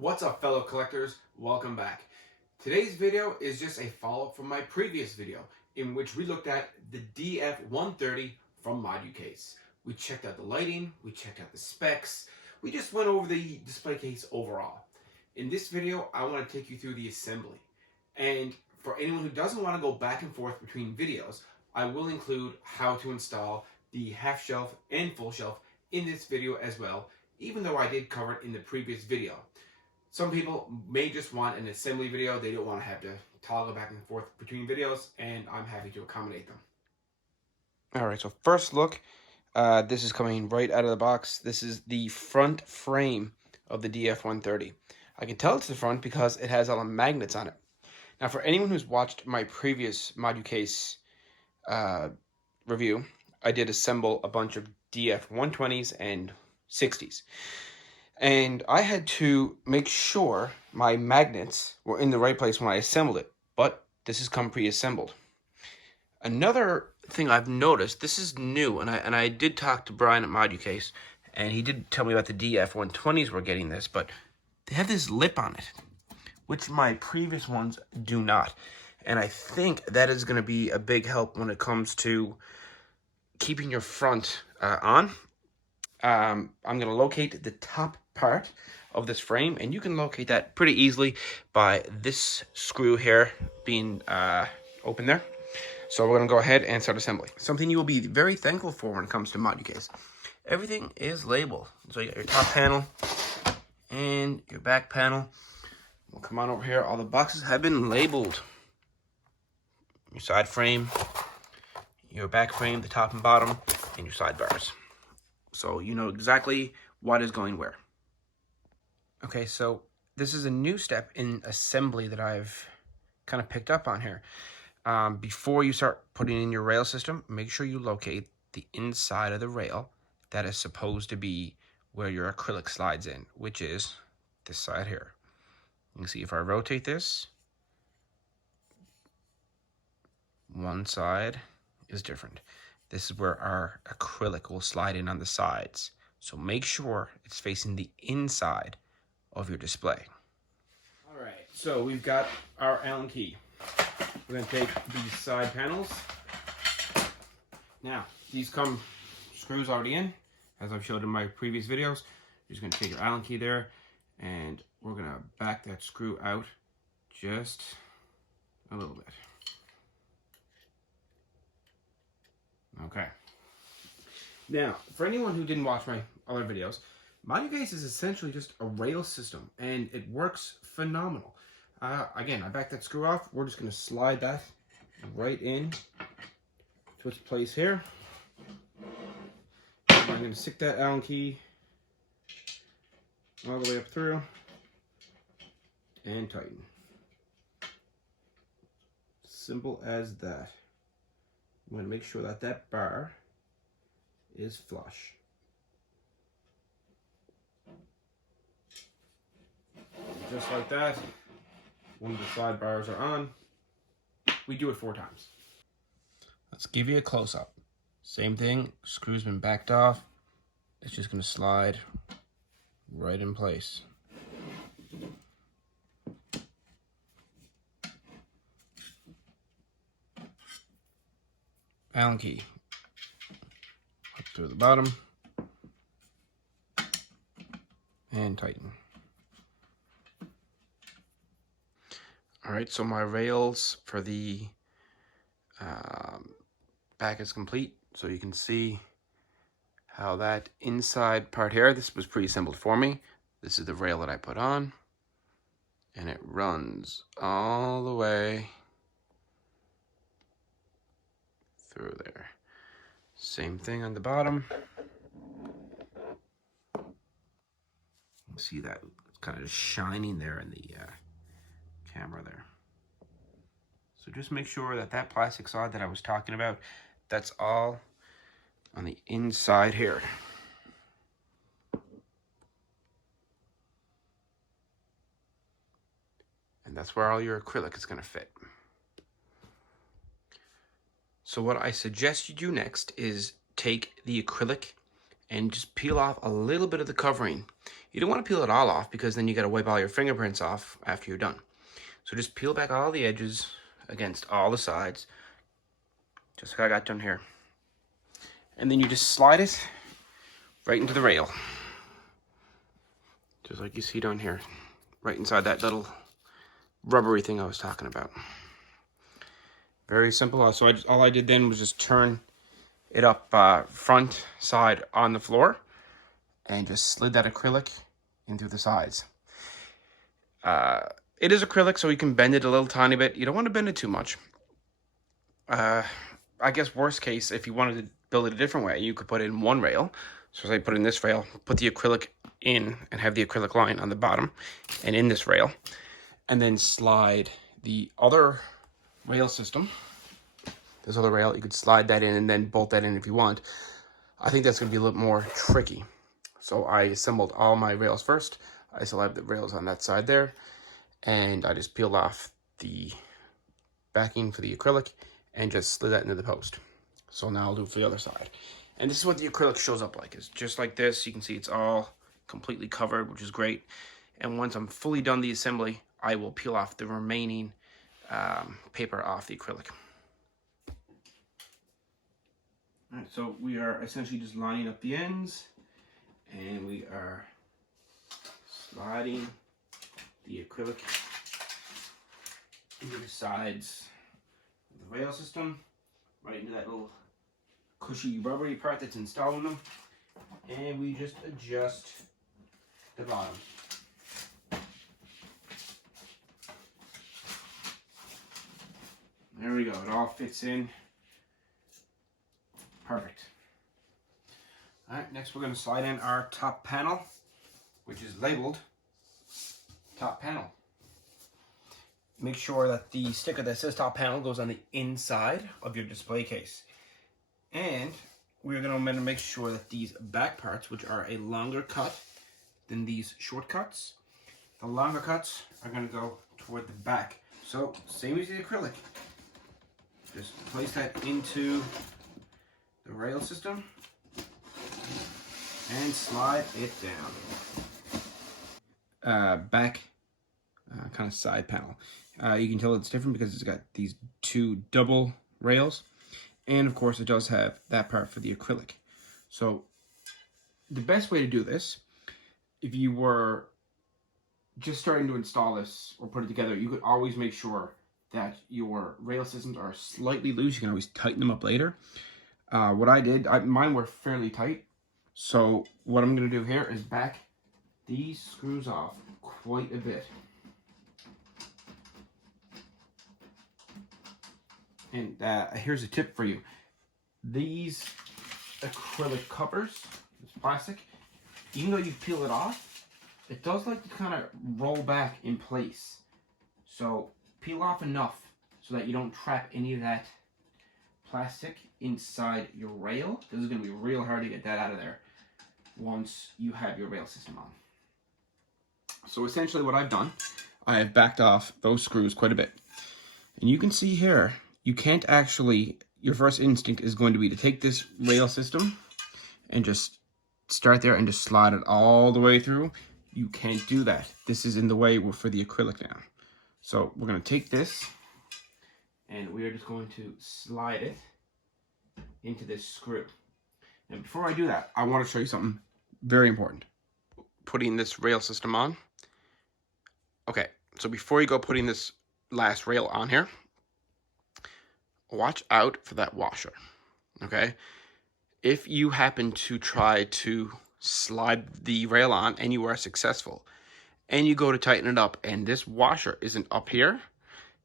What's up, fellow collectors? Welcome back. Today's video is just a follow-up from my previous video in which we looked at the DF130 from Moducase. We checked out the lighting, we checked out the specs, we just went over the display case overall. In this video, I want to take you through the assembly. And for anyone who doesn't want to go back and forth between videos, I will include how to install the half shelf and full shelf in this video as well, even though I did cover it in the previous video. Some people may just want an assembly video. They don't want to have to toggle back and forth between videos, and I'm happy to accommodate them. Alright, so first look, this is coming right out of the box. This is the front frame of the DF130. I can tell it's the front because it has all the magnets on it. Now, for anyone who's watched my previous Moducase review, I did assemble a bunch of DF120s and 60s. And I had to make sure my magnets were in the right place when I assembled it, but this has come pre-assembled. Another thing I've noticed, this is new, and I did talk to Brian at Moducase, and he did tell me about the DF120s were getting this, but they have this lip on it, which my previous ones do not. And I think that is going to be a big help when it comes to keeping your front on. I'm going to locate the top part of this frame, and you can locate that pretty easily by this screw here being open there. So we're going to go ahead and start assembly. Something you will be very thankful for when it comes to Moducase. Everything is labeled. So you got your top panel and your back panel. We'll come on over here. All the boxes have been labeled. Your side frame, your back frame, the top and bottom, and your side bars. So you know exactly what is going where. Okay, so this is a new step in assembly that I've kind of picked up on here. Before you start putting in your rail system, make sure you locate the inside of the rail that is supposed to be where your acrylic slides in, which is this side here. You can see if I rotate this, one side is different. This is where our acrylic will slide in on the sides. So make sure it's facing the inside of your display. All right, so we've got our Allen key. We're going to take these side panels. Now, these come screws already in, as I've showed in my previous videos. You're just going to take your Allen key there, and we're going to back that screw out just a little bit. Okay. Now, for anyone who didn't watch my other videos, Moducase is essentially just a rail system, and it works phenomenal. Again, I backed that screw off. We're just going to slide that right in to its place here. And I'm going to stick that Allen key all the way up through and tighten. Simple as that. I'm going to make sure that that bar is flush. Just like that, one of the side bars are on. We do it 4 times. Let's give you a close-up. Same thing, screw's been backed off. It's just going to slide right in place. Allen key up through the bottom and tighten. All right, so my rails for the back is complete, so you can see how that inside part here, this was pre-assembled for me. This is the rail that I put on, and it runs all the way through there. Same thing on the bottom. See that it's kind of just shining there in the camera there. So just make sure that that plastic side that I was talking about, that's all on the inside here. And that's where all your acrylic is going to fit. So what I suggest you do next is take the acrylic and just peel off a little bit of the covering. You don't want to peel it all off because then you got to wipe all your fingerprints off after you're done. So just peel back all the edges against all the sides, just like I got done here. And then you just slide it right into the rail. Just like you see down here, right inside that little rubbery thing I was talking about. Very simple. So all I did then was just turn it up front side on the floor and just slid that acrylic in through the sides. It is acrylic, so you can bend it a little tiny bit. You don't want to bend it too much. I guess worst case, if you wanted to build it a different way, you could put it in one rail. So say put in this rail, put the acrylic in and have the acrylic line on the bottom and in this rail, and then slide the other rail system. This other rail, you could slide that in and then bolt that in if you want. I think that's going to be a little more tricky. So I assembled all my rails first. I still have the rails on that side there, and I just peeled off the backing for the acrylic and just slid that into the post. So now I'll do it for the other side. And this is what the acrylic shows up like. It's just like this. You can see it's all completely covered, which is great. And once I'm fully done the assembly, I will peel off the remaining paper off the acrylic. All right, so we are essentially just lining up the ends, and we are sliding the acrylic into the sides of the rail system, right into that little cushy rubbery part that's installing them, and we just adjust the bottom. There we go, it all fits in perfect. All right, next we're going to slide in our top panel, which is labeled top panel. Make sure that the sticker that says top panel goes on the inside of your display case. And we're going to make sure that these back parts, which are a longer cut than these short cuts, the longer cuts are going to go toward the back. So same as the acrylic, just place that into the rail system and slide it down. Back kind of side panel. You can tell it's different because it's got these two double rails, and of course it does have that part for the acrylic. So the best way to do this, if you were just starting to install this or put it together, you could always make sure that your rail systems are slightly loose. You can always tighten them up later. What I did, mine were fairly tight. So what I'm going to do here is back these screws off quite a bit. And here's a tip for you. These acrylic covers, this plastic, even though you peel it off, it does like to kind of roll back in place. So peel off enough so that you don't trap any of that plastic inside your rail. This is going to be real hard to get that out of there once you have your rail system on. So essentially what I've done, I have backed off those screws quite a bit. And you can see here, you can't actually, your first instinct is going to be to take this rail system and just start there and just slide it all the way through. You can't do that. This is in the way for the acrylic now. So we're going to take this and we are just going to slide it into this screw. And before I do that, I want to show you something very important. Putting this rail system on. Okay, so before you go putting this last rail on here, watch out for that washer, okay? If you happen to try to slide the rail on and you are successful, and you go to tighten it up and this washer isn't up here,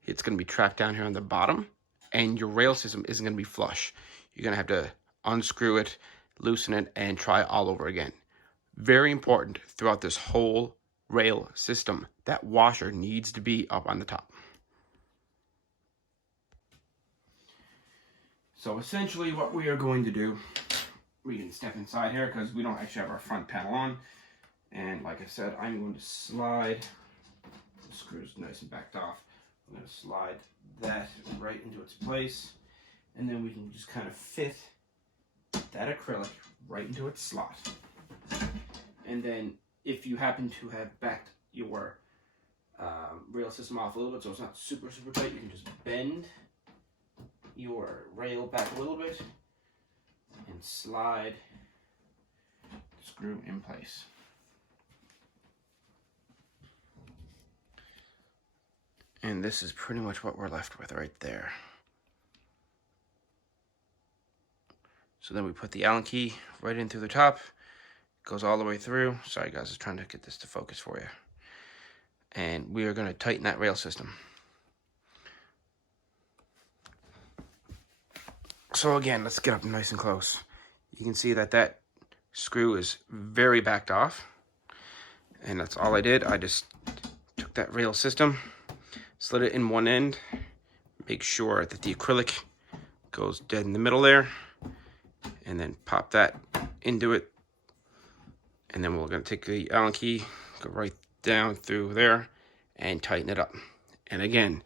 it's going to be trapped down here on the bottom, and your rail system isn't going to be flush. You're going to have to unscrew it, loosen it, and try all over again. Very important throughout this whole rail system. That washer needs to be up on the top. So essentially what we are going to do, we can step inside here because we don't actually have our front panel on. And like I said, I'm going to slide, the screws nice and backed off. I'm going to slide that right into its place. And then we can just kind of fit that acrylic right into its slot. And then if you happen to have backed your rail system off a little bit so it's not super tight, you can just bend your rail back a little bit and slide the screw in place. And this is pretty much what we're left with right there. So then we put the Allen key right in through the top. Goes all the way through. Sorry guys, I was trying to get this to focus for you. And we are going to tighten that rail system. So again, let's get up nice and close. You can see that that screw is very backed off. And that's all I did. I just took that rail system, slid it in one end, make sure that the acrylic goes dead in the middle there, and then pop that into it. And then we're going to take the Allen key, go right down through there, and tighten it up. And again,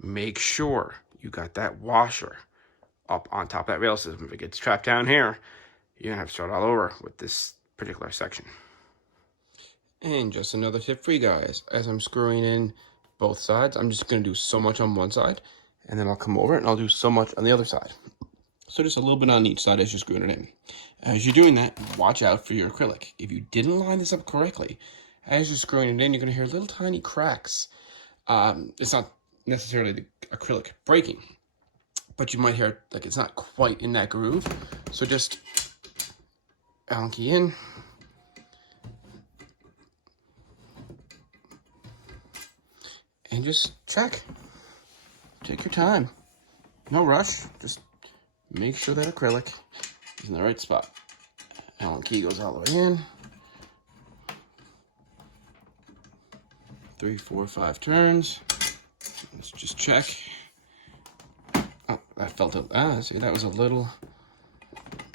make sure you got that washer up on top of that rail system. If it gets trapped down here, you're going to have to start all over with this particular section. And just another tip for you guys. As I'm screwing in both sides, I'm just going to do so much on one side, and then I'll come over and I'll do so much on the other side. So just a little bit on each side as you're screwing it in. As you're doing that, watch out for your acrylic. If you didn't line this up correctly, as you're screwing it in, you're going to hear little tiny cracks. It's not necessarily the acrylic breaking, but you might hear like it's not quite in that groove. So just Allen key in. And just check. Take your time. No rush. Just make sure that acrylic is in the right spot. Allen key goes all the way in. 3, 4, 5 turns. Let's just check. Oh, that felt it. See, that was a little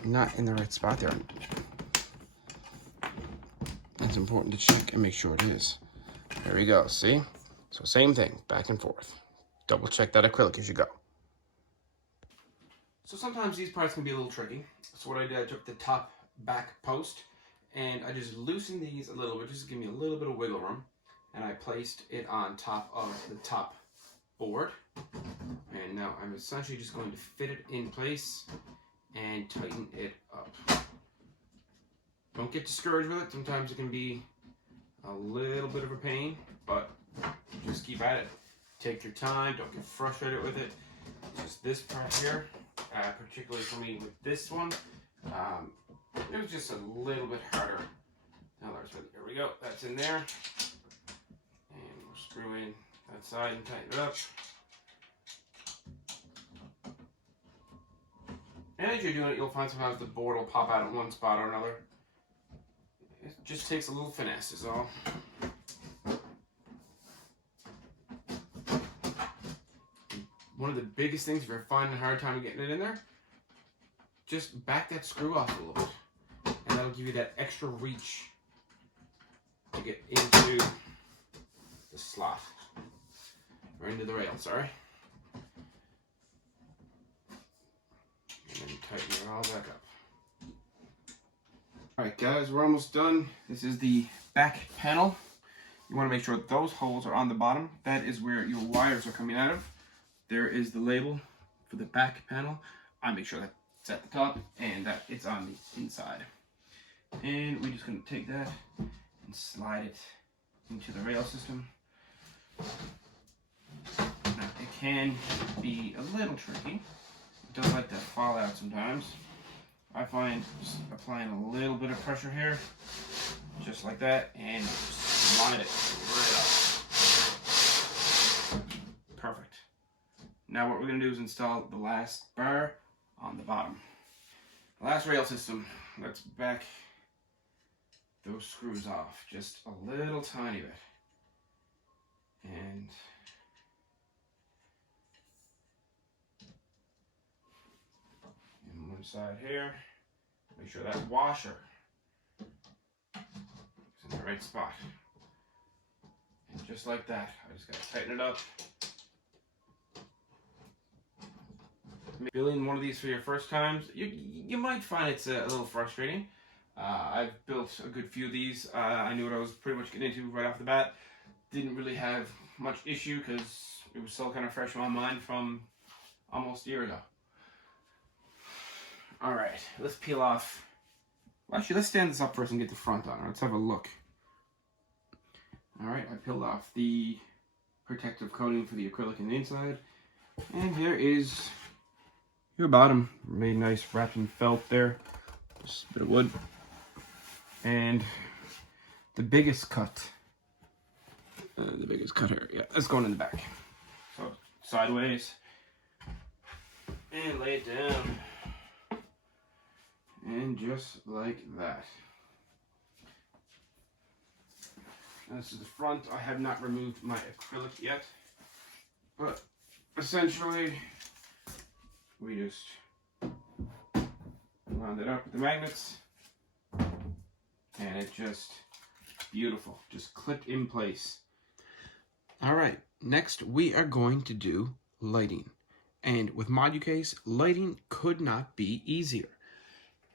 not in the right spot there. It's important to check and make sure it is. There we go. See? So same thing, back and forth. Double check that acrylic as you go. So sometimes these parts can be a little tricky. So what I did, I took the top back post and I just loosened these a little bit, just to give me a little bit of wiggle room. And I placed it on top of the top board. And now I'm essentially just going to fit it in place and tighten it up. Don't get discouraged with it. Sometimes it can be a little bit of a pain, but just keep at it. Take your time. Don't get frustrated with it. Just this part here, particularly for me with this one, it was just a little bit harder. Now there we go. That's in there. And we'll screw in that side and tighten it up. And as you're doing it, you'll find sometimes the board will pop out in one spot or another. It just takes a little finesse is all. One of the biggest things, if you're finding a hard time getting it in there, just back that screw off a little bit. And that'll give you that extra reach to get into the slot. Or into the rail, sorry. And then tighten it all back up. Alright guys, we're almost done. This is the back panel. You want to make sure those holes are on the bottom. That is where your wires are coming out of. There is the label for the back panel. I make sure that it's at the top and that it's on the inside. And we're just going to take that and slide it into the rail system. Now, it can be a little tricky. It does like to fall out sometimes. I find just applying a little bit of pressure here, just like that, and slide it right up. Perfect. Now what we're going to do is install the last bar on the bottom. The last rail system, let's back those screws off just a little tiny bit. And one side here, make sure that washer is in the right spot. And just like that, I just got to tighten it up. building one of these for your first times, you might find it's a little frustrating. I've built a good few of these. I knew what I was pretty much getting into right off the bat. Didn't really have much issue because it was still kind of fresh in my mind from almost a year ago. All right, let's peel off. Well, actually, let's stand this up first and get the front on. Let's have a look. All right, I peeled off the protective coating for the acrylic in the inside. And here is your bottom. Made nice wrapped in felt there. Just a bit of wood. And the biggest cut. Here. Yeah, that's going in the back. So sideways. And lay it down. And just like that. And this is the front. I have not removed my acrylic yet. But essentially, we just wound it up with the magnets. And it just beautiful. Just clipped in place. Alright, next we are going to do lighting. And with Moducase, lighting could not be easier.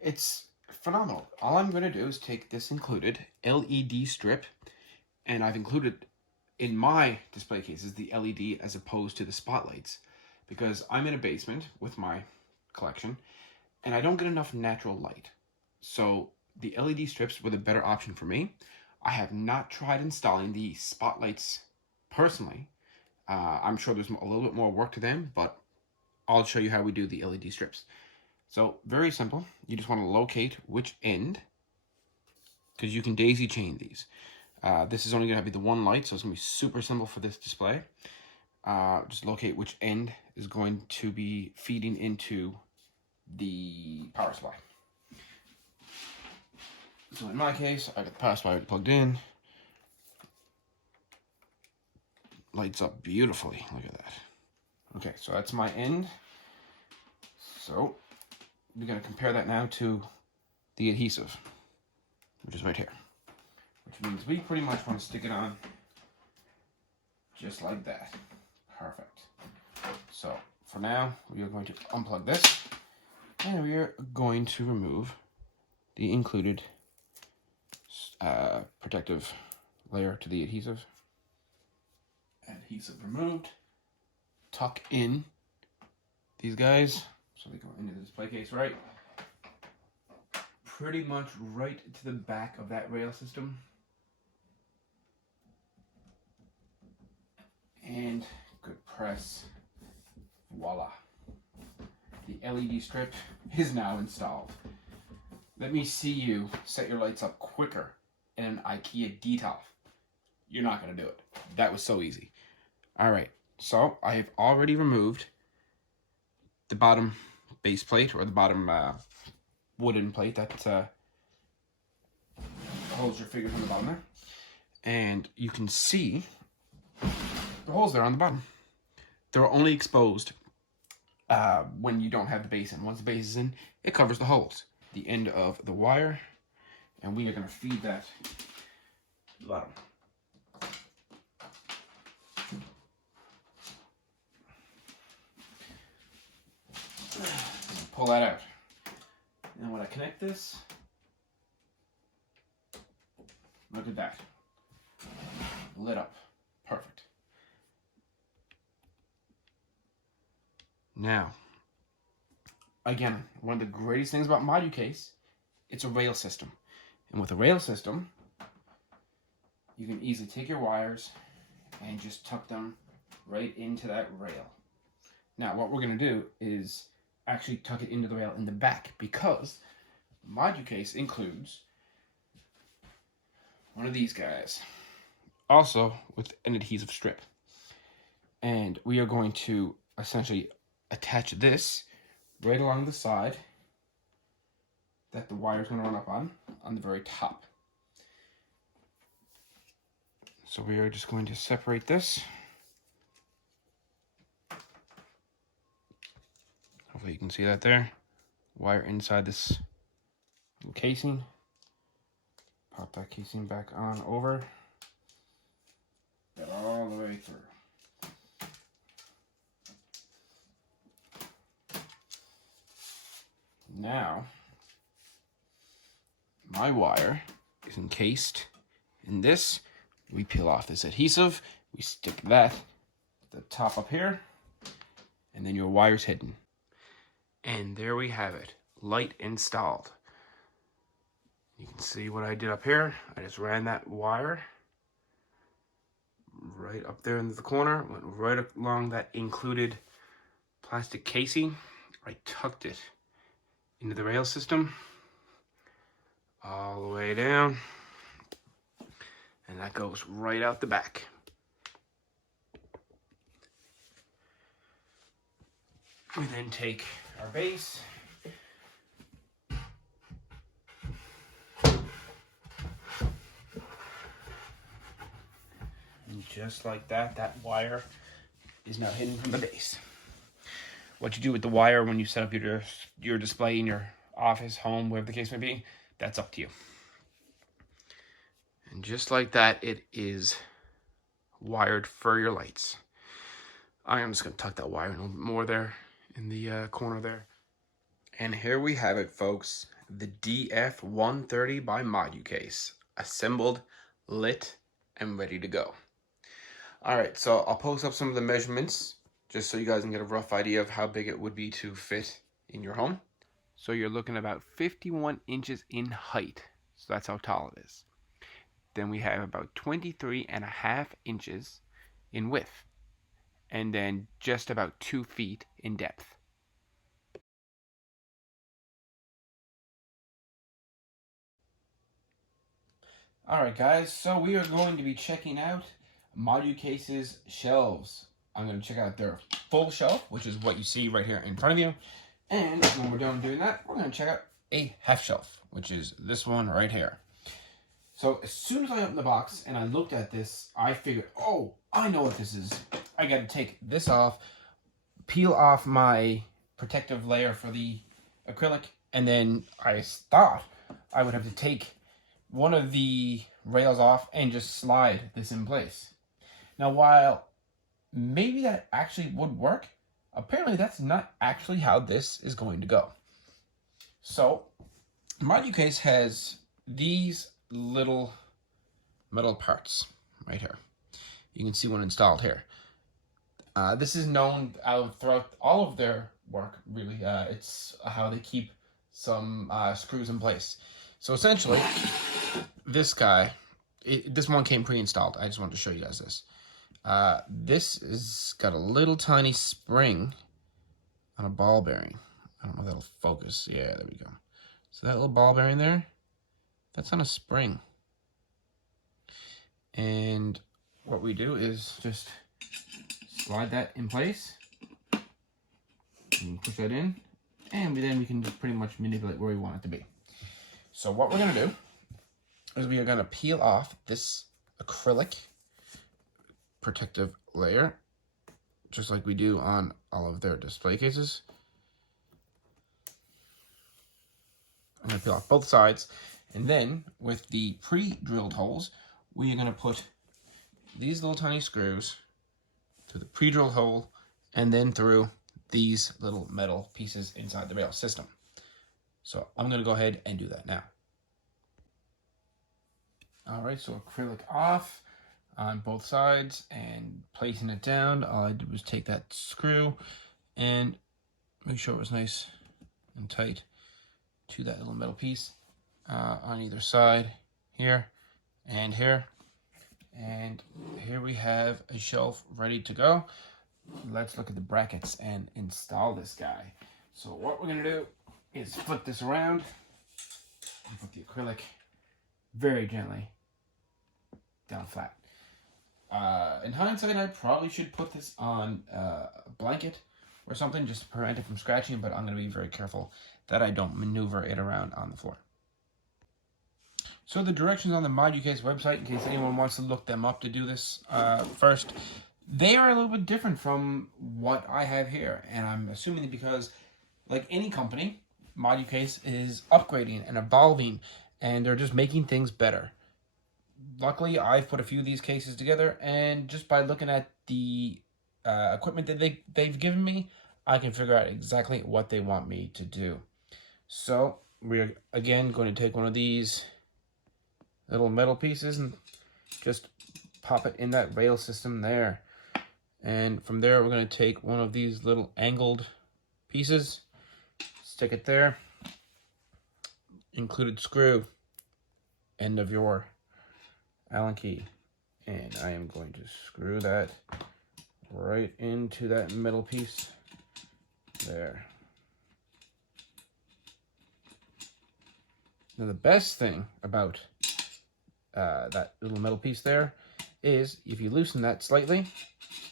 It's phenomenal. All I'm going to do is take this included LED strip, and I've included in my display cases the LED as opposed to the spotlights, because I'm in a basement with my collection, and I don't get enough natural light. So the LED strips were the better option for me. I have not tried installing the spotlights personally. I'm sure there's a little bit more work to them, but I'll show you how we do the LED strips. So very simple. You just want to locate which end, because you can daisy chain these. This is only going to be the one light, so it's going to be super simple for this display. Just locate which end is going to be feeding into the power supply. So in my case, I got the power supply plugged in. Lights up beautifully. Look at that. Okay, so that's my end. So we're going to compare that now to the adhesive, which is right here. Which means we pretty much want to stick it on just like that. Perfect. So for now, we are going to unplug this, and we are going to remove the included protective layer to the adhesive. Adhesive removed. Tuck in these guys so they go into the display case right. Pretty much right to the back of that rail system. And good press. Voila. The LED strip is now installed. Let me see you set your lights up quicker in an IKEA detail. You're not going to do it. That was so easy. All right, so I have already removed the bottom base plate, or the bottom wooden plate that holds your figures on the bottom there. And you can see the holes there on the bottom. They're only exposed when you don't have the base in. Once the base is in, it covers the holes. The end of the wire, and we are going to feed that to the bottom. Pull that out. And when I connect this, look at that. Lit up. Perfect. Now, again, one of the greatest things about Moducase, it's a rail system. And with a rail system, you can easily take your wires and just tuck them right into that rail. Now, what we're going to do is actually tuck it into the rail in the back, because Moducase includes one of these guys, also with an adhesive strip. And we are going to essentially attach this right along the side that the wire is going to run up on the very top. So we are just going to separate this. Hopefully you can see that there. Wire inside this little casing. Pop that casing back on over. Get all the way through. Now, my wire is encased in this. We peel off this adhesive. We stick that at the top up here. And then your wire's hidden. And there we have it. Light installed. You can see what I did up here. I just ran that wire right up there into the corner. Went right along that included plastic casing. I tucked it into the rail system all the way down, and that goes right out the back. We then take our base, and just like that, that wire is now hidden from the base. What you do with the wire when you set up your display in your office, home, wherever the case may be, that's up to you. And just like that, it is wired for your lights. I am just going to tuck that wire in a little bit more there in the corner there. And here we have it, folks. The DF130 by Moducase. Assembled, lit, and ready to go. Alright, so I'll post up some of the measurements just so you guys can get a rough idea of how big it would be to fit in your home. So you're looking about 51 inches in height. So that's how tall it is. Then we have about 23.5 inches in width. And then just about 2 feet in depth. Alright guys, so we are going to be checking out Moducase's shelves. I'm going to check out their full shelf, which is what you see right here in front of you. And when we're done doing that, we're going to check out a half shelf, which is this one right here. So as soon as I opened the box and I looked at this, I figured, oh, I know what this is. I got to take this off, peel off my protective layer for the acrylic, and then I thought I would have to take one of the rails off and just slide this in place. Now, while maybe that actually would work, apparently that's not actually how this is going to go. So, Moducase has these little metal parts right here. You can see one installed here. This is known throughout all of their work, really. It's how they keep some screws in place. So essentially, this guy, this one came pre-installed. I just wanted to show you guys this. This is got a little tiny spring on a ball bearing. I don't know if that'll focus. Yeah, there we go. So that little ball bearing there, that's on a spring. And what we do is just slide that in place and push that in, and then we can just pretty much manipulate where we want it to be. So what we're going to do is we are going to peel off this acrylic protective layer, just like we do on all of their display cases. I'm going to peel off both sides, and then with the pre-drilled holes, we are going to put these little tiny screws through the pre-drilled hole and then through these little metal pieces inside the rail system. So I'm going to go ahead and do that now. Alright, so acrylic off on both sides and placing it down. All I did was take that screw and make sure it was nice and tight to that little metal piece on either side, here and here. And here we have a shelf ready to go. Let's look at the brackets and install this guy. So what we're going to do is flip this around and put the acrylic very gently down flat. In hindsight, I probably should put this on a blanket or something just to prevent it from scratching, but I'm going to be very careful that I don't maneuver it around on the floor. So the directions on the Moducase website, in case anyone wants to look them up to do this first, they are a little bit different from what I have here. And I'm assuming because, like any company, Moducase is upgrading and evolving, and they're just making things better. Luckily, I've put a few of these cases together, and just by looking at the equipment that they've given me, I can figure out exactly what they want me to do. So we're again going to take one of these little metal pieces and just pop it in that rail system there. And from there, we're going to take one of these little angled pieces, stick it there, included screw, end of your Allen key. And I am going to screw that right into that metal piece there. Now the best thing about that little metal piece there is if you loosen that slightly,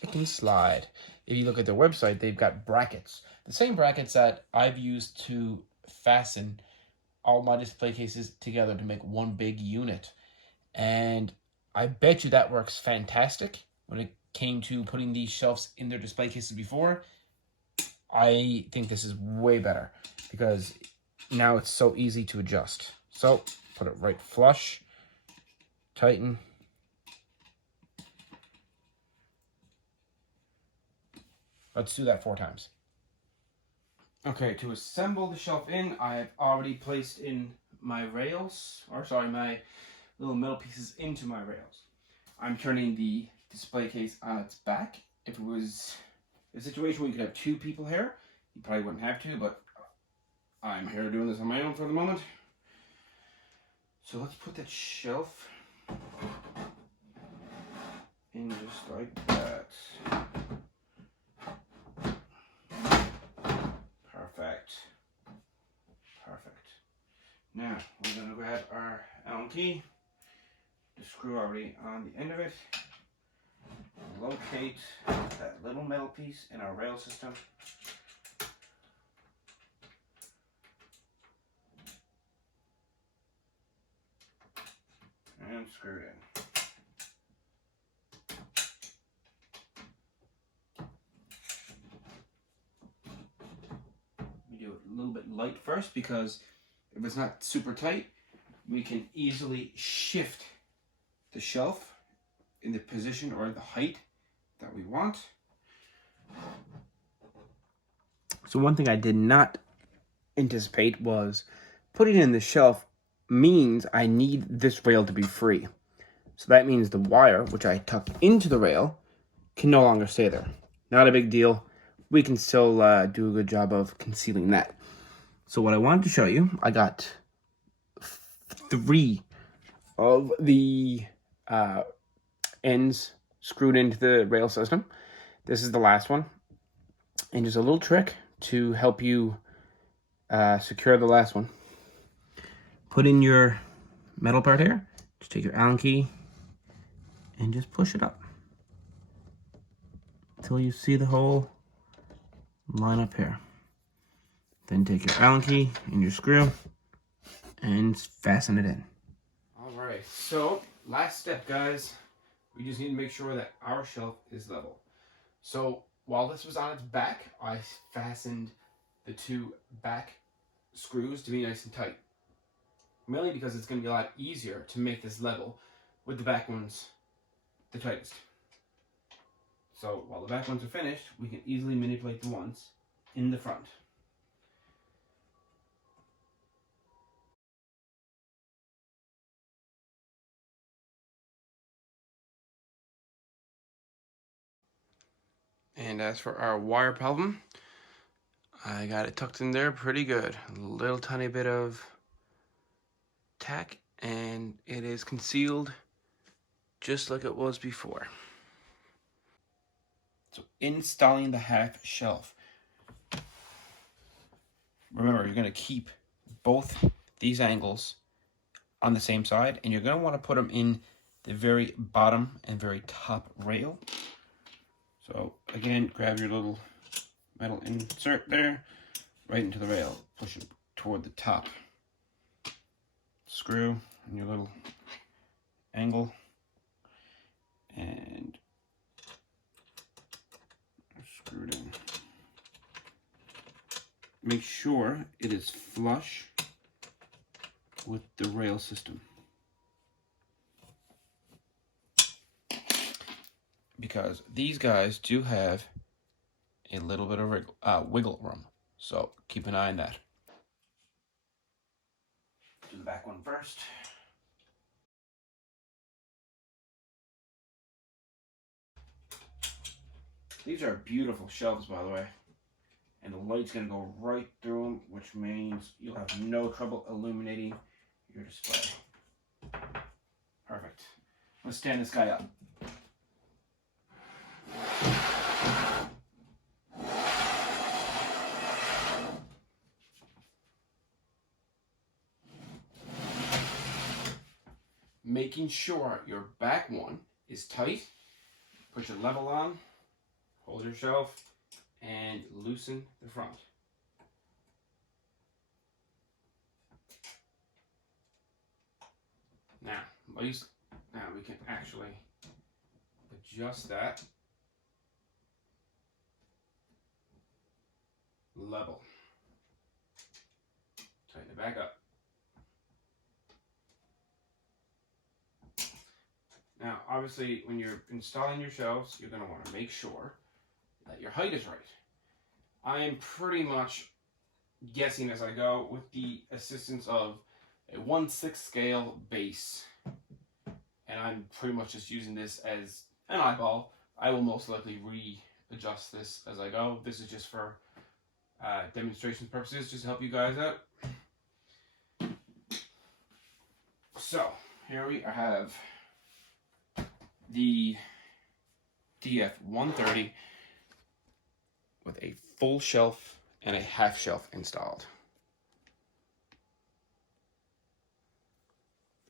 it can slide. If you look at their website, they've got brackets. The same brackets that I've used to fasten all my display cases together to make one big unit. And I bet you that works fantastic. When it came to putting these shelves in their display cases before, I think this is way better because now it's so easy to adjust. So put it right flush, tighten. Let's do that 4 times. Okay, to assemble the shelf in, I've already placed in my rails, my little metal pieces into my rails. I'm turning the display case on its back. If it was a situation where you could have 2 people here, you probably wouldn't have to, but I'm here doing this on my own for the moment. So let's put that shelf in just like that. Perfect. Perfect. Now we're going to grab our Allen key, the screw already on the end of it, locate that little metal piece in our rail system. And screw it in. We do it a little bit light first because if it's not super tight, we can easily shift the shelf in the position or the height that we want. So one thing I did not anticipate was putting in the shelf means I need this rail to be free. So that means the wire, which I tucked into the rail, can no longer stay there. Not a big deal. We can still do a good job of concealing that. So what I wanted to show you, I got 3 of the ends screwed into the rail system. This is the last one. And just a little trick to help you secure the last one. Put in your metal part here. Just take your Allen key and just push it up until you see the hole line up here. Then take your Allen key and your screw and fasten it in. All right, so last step, guys. We just need to make sure that our shelf is level. So while this was on its back, I fastened the 2 back screws to be nice and tight. Mainly because it's going to be a lot easier to make this level with the back ones the tightest. So while the back ones are finished, we can easily manipulate the ones in the front. And as for our wire problem, I got it tucked in there pretty good. A little tiny bit of tack, and it is concealed just like it was before. So installing the half shelf. Remember, you're going to keep both these angles on the same side, and you're going to want to put them in the very bottom and very top rail. So again, grab your little metal insert there, right into the rail. Push it toward the top. Screw in your little angle, and screw it in. Make sure it is flush with the rail system, because these guys do have a little bit of wiggle room, so keep an eye on that. do the back one first. These are beautiful shelves, by the way. And the light's going to go right through them, which means you'll have no trouble illuminating your display. Perfect. Let's stand this guy up. Making sure your back one is tight. Put your level on, hold your shelf, and loosen the front. Now we can actually adjust that level. Tighten it back up. Now, obviously, when you're installing your shelves, you're going to want to make sure that your height is right. I am pretty much guessing as I go with the assistance of a 1/6 scale base. And I'm pretty much just using this as an eyeball. I will most likely readjust this as I go. This is just for demonstration purposes, just to help you guys out. So, here we have the DF130 with a full shelf and a half shelf installed.